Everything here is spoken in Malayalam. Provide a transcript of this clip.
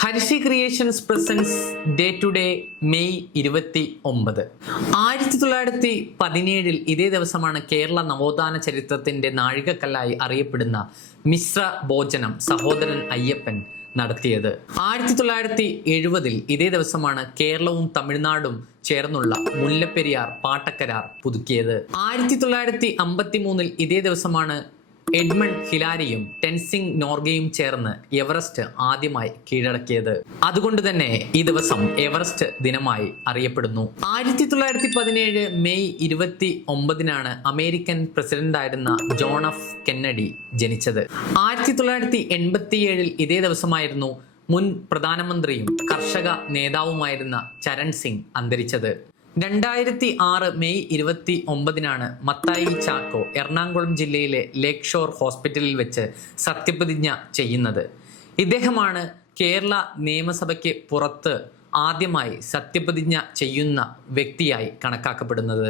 Harisree creations presents day to day May 29. 1917 ഇതേ ദിവസമാണ് കേരള നവോത്ഥാന ചരിത്രത്തിന്റെ നാഴികക്കല്ലായി അറിയപ്പെടുന്ന മിശ്ര ഭോജനം സഹോദരൻ അയ്യപ്പൻ നടത്തിയത്. 1970 ഇതേ ദിവസമാണ് കേരളവും തമിഴ്നാടും ചേർന്നുള്ള മുല്ലപ്പെരിയാർ പാട്ടക്കരാർ പുതുക്കിയത്. 1953 ഇതേ ദിവസമാണ് എഡ്മണ്ട് ഹിലാരിയും ടെൻസിംഗ് നോർഗയും ചേർന്ന് എവറസ്റ്റ് ആദ്യമായി കീഴടക്കിയത്. അതുകൊണ്ട് തന്നെ ഈ ദിവസം എവറസ്റ്റ് ദിനമായി അറിയപ്പെടുന്നു. 1917 മെയ് 29 അമേരിക്കൻ പ്രസിഡന്റായിരുന്ന ജോൺ എഫ് കെന്നഡി ജനിച്ചത്. 1987 ഇതേ ദിവസമായിരുന്നു മുൻ പ്രധാനമന്ത്രിയും കർഷക നേതാവുമായിരുന്ന ചരൺ സിംഗ് അന്തരിച്ചത്. 2006 മെയ് 29 മത്തായി ചാക്കോ എറണാകുളം ജില്ലയിലെ ലേക്ക് ഷോർ ഹോസ്പിറ്റലിൽ വെച്ച് സത്യപ്രതിജ്ഞ ചെയ്യുന്നത്. ഇദ്ദേഹമാണ് കേരള നിയമസഭയ്ക്ക് പുറത്ത് ആദ്യമായി സത്യപ്രതിജ്ഞ ചെയ്യുന്ന വ്യക്തിയായി കണക്കാക്കപ്പെടുന്നത്.